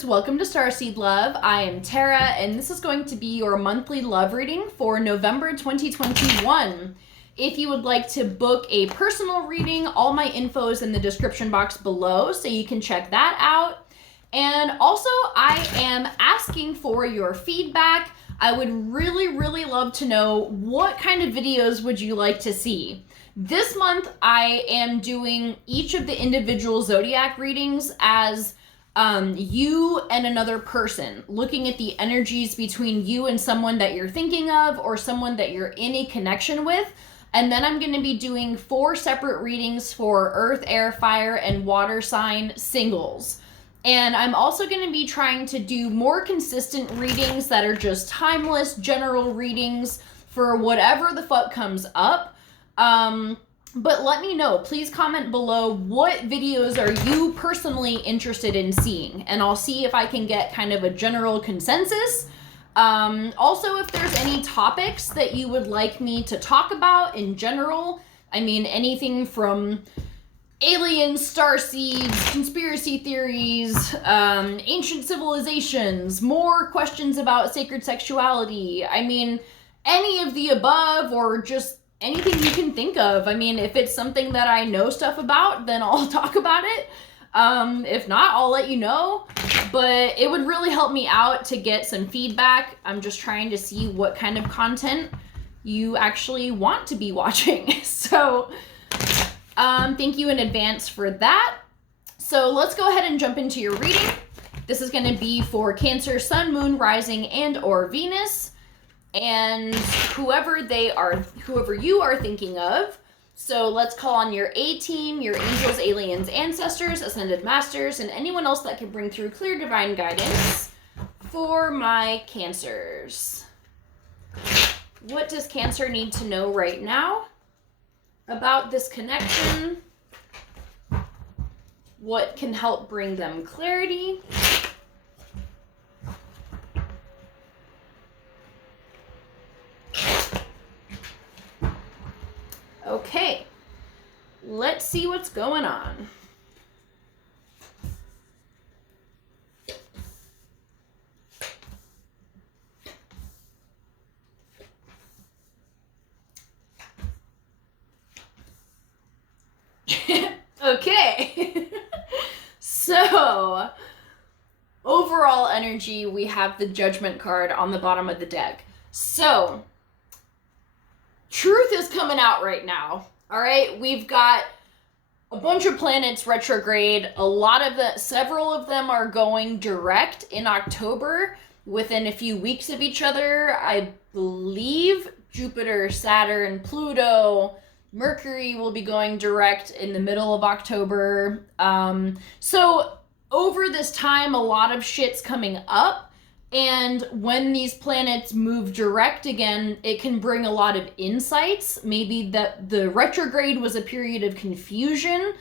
Lovers, welcome to Starseed Love. I am Tara, and this is going to be your monthly love reading for November 2021. If you would like to book a personal reading, all my info is in the description box below, so you can check that out. And also, I am asking for your feedback. I would really love to know what kind of videos would you like to see. This month, I am doing each of the individual zodiac readings as you and another person, looking at the energies between you and someone that you're thinking of or someone that you're in a connection with. And then I'm going to be doing 4 separate readings for Earth, Air, Fire, and Water sign singles. And I'm also going to be trying to do more consistent readings that are just timeless, general readings for whatever the fuck comes up. But let me know. Please comment below what videos are you personally interested in seeing, and I'll see if I can get kind of a general consensus. Also, if there's any topics that you would like me to talk about in general, I mean, anything from aliens, starseeds, conspiracy theories, ancient civilizations, more questions about sacred sexuality. I mean, any of the above, or just anything you can think of. I mean, if it's something that I know stuff about, then I'll talk about it. If not, I'll let you know. But it would really help me out to get some feedback. I'm just trying to see what kind of content you actually want to be watching. So, thank you in advance for that. So let's go ahead and jump into your reading. This is going to be for Cancer, Sun, Moon, Rising, and or Venus. And whoever you are thinking of. So let's call on your A-team, your angels, aliens, ancestors, ascended masters, and anyone else that can bring through clear divine guidance for my Cancers. What does Cancer need to know right now about this connection? What can help bring them clarity? Okay, let's see what's going on. Okay, so overall energy, we have the Judgment card on the bottom of the deck. So truth is coming out right now. All right, we've got a bunch of planets retrograde. Several of them are going direct in October within a few weeks of each other. I believe Jupiter, Saturn, Pluto, Mercury will be going direct in the middle of October. So over this time, a lot of shit's coming up. And when these planets move direct again, it can bring a lot of insights. Maybe that the retrograde was a period of confusion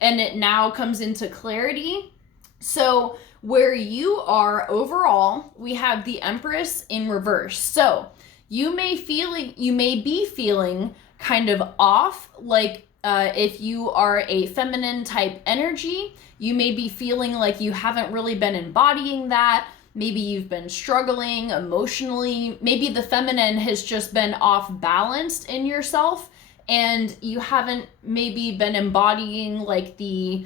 and it now comes into clarity. So where you are overall, we have the Empress in reverse. So you may be feeling kind of off, like if you are a feminine type energy, you may be feeling like you haven't really been embodying that. Maybe you've been struggling emotionally. Maybe the feminine has just been off balanced in yourself and you haven't maybe been embodying like the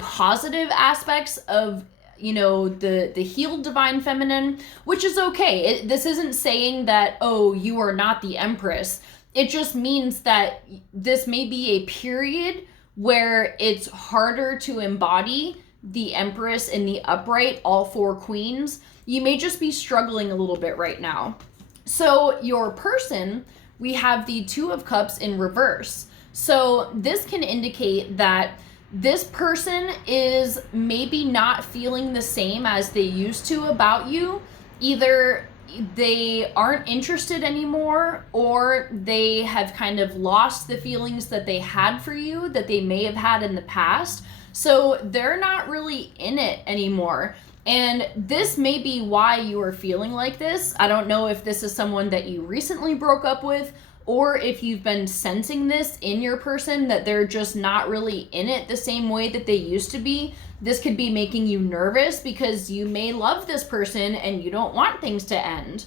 positive aspects of, you know, the healed divine feminine, which is okay. This isn't saying that, oh, you are not the Empress. It just means that this may be a period where it's harder to embody the Empress in the upright, all 4 queens. You may just be struggling a little bit right now. So your person, we have the 2 of Cups in reverse. So this can indicate that this person is maybe not feeling the same as they used to about you. Either they aren't interested anymore, or they have kind of lost the feelings that they had for you that they may have had in the past. So they're not really in it anymore. And this may be why you are feeling like this. I don't know if this is someone that you recently broke up with, or if you've been sensing this in your person, that they're just not really in it the same way that they used to be, this could be making you nervous because you may love this person and you don't want things to end.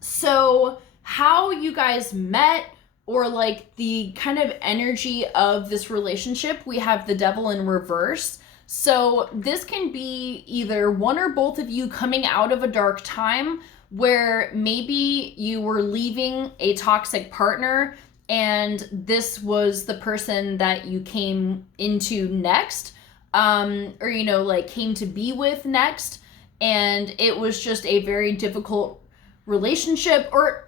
So how you guys met, or like the kind of energy of this relationship, we have the Devil in reverse. So this can be either one or both of you coming out of a dark time where maybe you were leaving a toxic partner and this was the person that you came into next, or, you know, like came to be with next. And it was just a very difficult relationship, or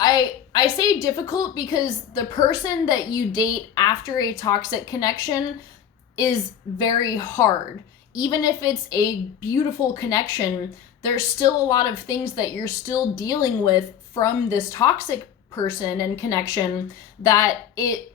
I say difficult because the person that you date after a toxic connection is very hard. Even if it's a beautiful connection, there's still a lot of things that you're still dealing with from this toxic person and connection that it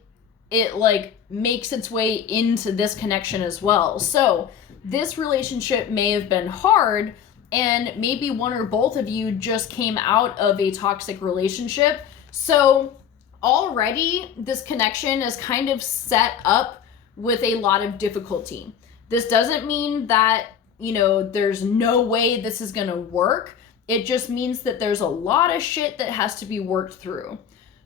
like makes its way into this connection as well. So this relationship may have been hard, and maybe one or both of you just came out of a toxic relationship. So already this connection is kind of set up with a lot of difficulty. This doesn't mean that, you know, there's no way this is gonna work. It just means that there's a lot of shit that has to be worked through.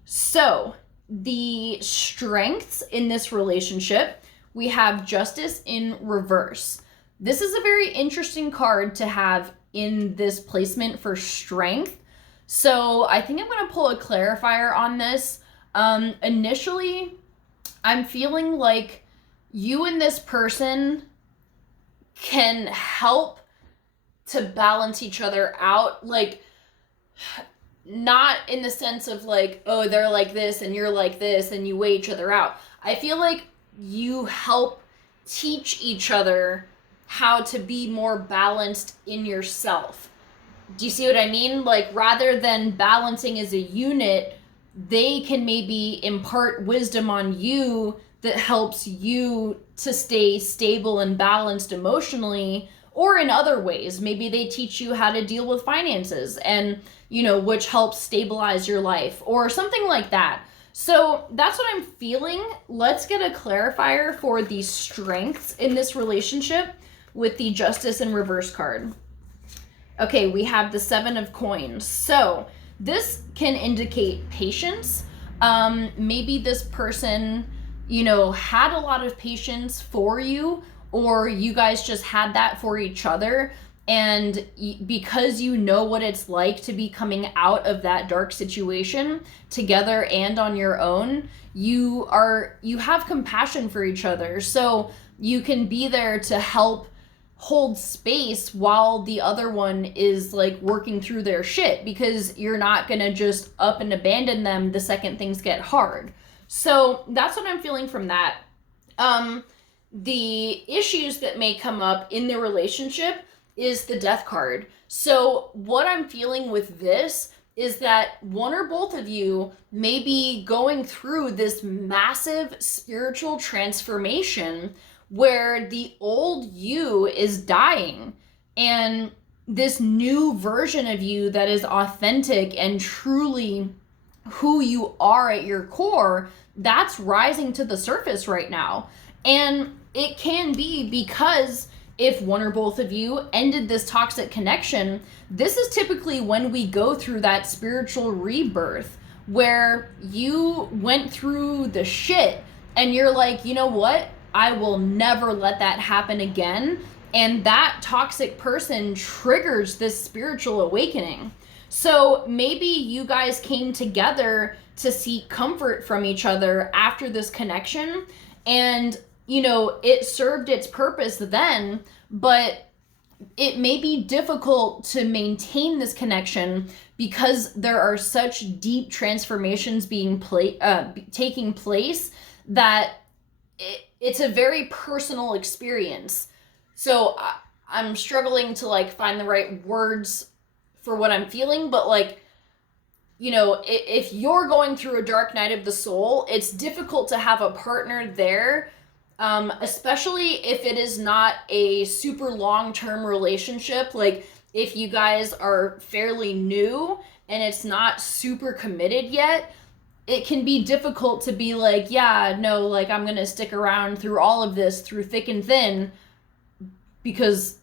So the strengths in this relationship, we have Justice in reverse. This is a very interesting card to have in this placement for strength. So I think I'm going to pull a clarifier on this. Initially, I'm feeling like you and this person can help to balance each other out. Like, not in the sense of like, oh, they're like this and you're like this and you weigh each other out. I feel like you help teach each other how to be more balanced in yourself. Do you see what I mean? Like, rather than balancing as a unit, they can maybe impart wisdom on you that helps you to stay stable and balanced emotionally, or in other ways. Maybe they teach you how to deal with finances and, you know, which helps stabilize your life or something like that. So that's what I'm feeling. Let's get a clarifier for the strengths in this relationship with the Justice in reverse card. Okay, we have the 7 of coins. So this can indicate patience. Maybe this person, you know, had a lot of patience for you, or you guys just had that for each other. And because you know what it's like to be coming out of that dark situation together and on your own, you have compassion for each other. So you can be there to help hold space while the other one is like working through their shit, because you're not gonna just up and abandon them the second things get hard. So that's what I'm feeling from that. The issues that may come up in the relationship is the Death card. So what I'm feeling with this is that one or both of you may be going through this massive spiritual transformation where the old you is dying, and this new version of you that is authentic and truly who you are at your core, that's rising to the surface right now. And it can be because if one or both of you ended this toxic connection, this is typically when we go through that spiritual rebirth where you went through the shit and you're like, you know what? I will never let that happen again. And that toxic person triggers this spiritual awakening. So maybe you guys came together to seek comfort from each other after this connection, and you know, it served its purpose then, but it may be difficult to maintain this connection because there are such deep transformations being taking place that it's a very personal experience. So I'm struggling to like find the right words for what I'm feeling, but like, you know, if you're going through a dark night of the soul, it's difficult to have a partner there, especially if it is not a super long-term relationship. Like if you guys are fairly new and it's not super committed yet, it can be difficult to be like, yeah, no, like I'm gonna stick around through all of this, through thick and thin, because,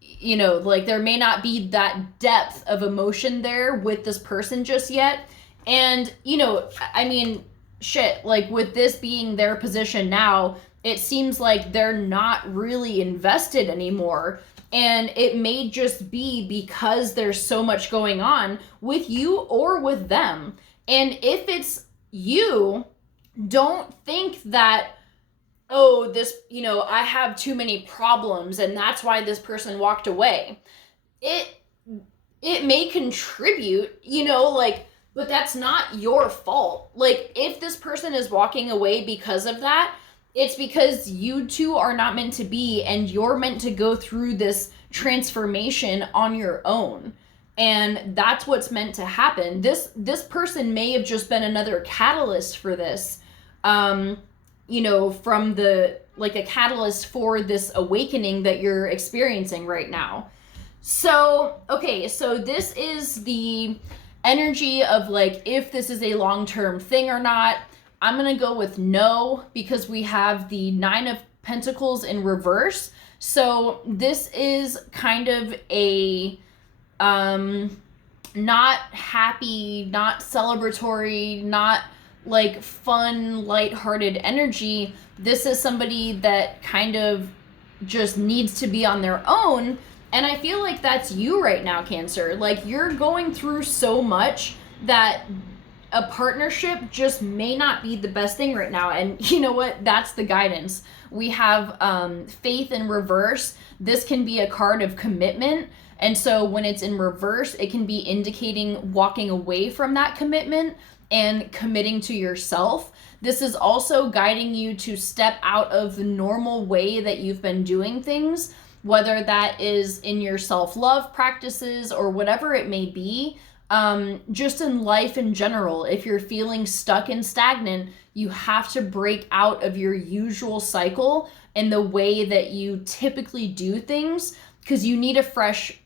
you know, like there may not be that depth of emotion there with this person just yet. And, you know, I mean, shit, like with this being their position now, it seems like they're not really invested anymore. And it may just be because there's so much going on with you or with them. And if it's you, don't think that, oh, this, you know, I have too many problems and that's why this person walked away. It may contribute, you know, like, but that's not your fault. Like, if this person is walking away because of that, it's because you two are not meant to be, and you're meant to go through this transformation on your own. And that's what's meant to happen. This person may have just been another catalyst for this, you know, from the, like a catalyst for this awakening that you're experiencing right now. So, okay, so this is the energy of like if this is a long-term thing or not. I'm gonna go with no, because we have the 9 of Pentacles in reverse. So this is kind of a not happy, not celebratory, not like fun, lighthearted energy. This is somebody that kind of just needs to be on their own. And I feel like that's you right now, Cancer. Like, you're going through so much that a partnership just may not be the best thing right now. And you know what? That's the guidance. We have Faith in reverse. This can be a card of commitment. And so when it's in reverse, it can be indicating walking away from that commitment and committing to yourself. This is also guiding you to step out of the normal way that you've been doing things, whether that is in your self-love practices or whatever it may be. Just in life in general, if you're feeling stuck and stagnant, you have to break out of your usual cycle and the way that you typically do things, because you need a fresh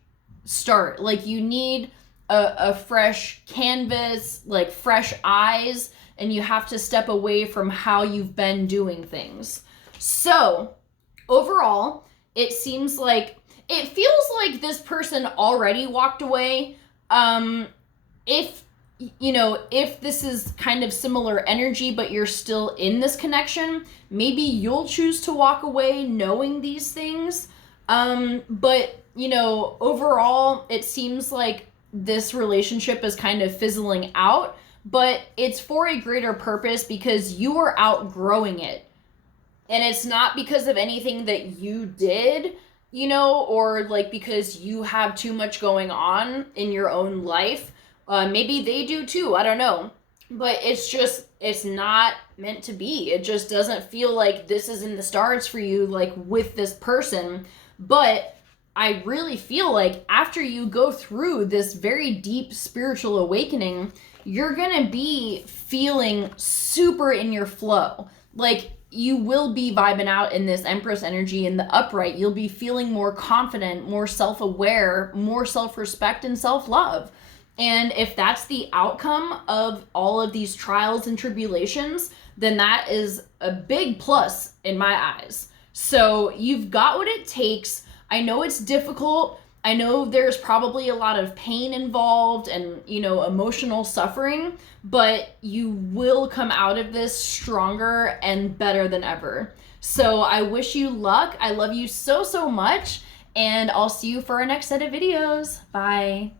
start. Like, you need a fresh canvas, like fresh eyes, and you have to step away from how you've been doing things. So overall, it seems like, it feels like this person already walked away. If, you know, if this is kind of similar energy, but you're still in this connection, maybe you'll choose to walk away knowing these things. But, you know, overall, it seems like this relationship is kind of fizzling out, but it's for a greater purpose because you are outgrowing it. And it's not because of anything that you did, you know, or like because you have too much going on in your own life. Maybe they do too, I don't know. But it's just, it's not meant to be. It just doesn't feel like this is in the stars for you, like with this person. But I really feel like after you go through this very deep spiritual awakening, you're gonna be feeling super in your flow. Like, you will be vibing out in this Empress energy in the upright. You'll be feeling more confident, more self-aware, more self-respect and self-love. And if that's the outcome of all of these trials and tribulations, then that is a big plus in my eyes. So you've got what it takes. I know it's difficult. I know there's probably a lot of pain involved and, you know, emotional suffering, but you will come out of this stronger and better than ever. So I wish you luck. I love you so, so much. And I'll see you for our next set of videos. Bye.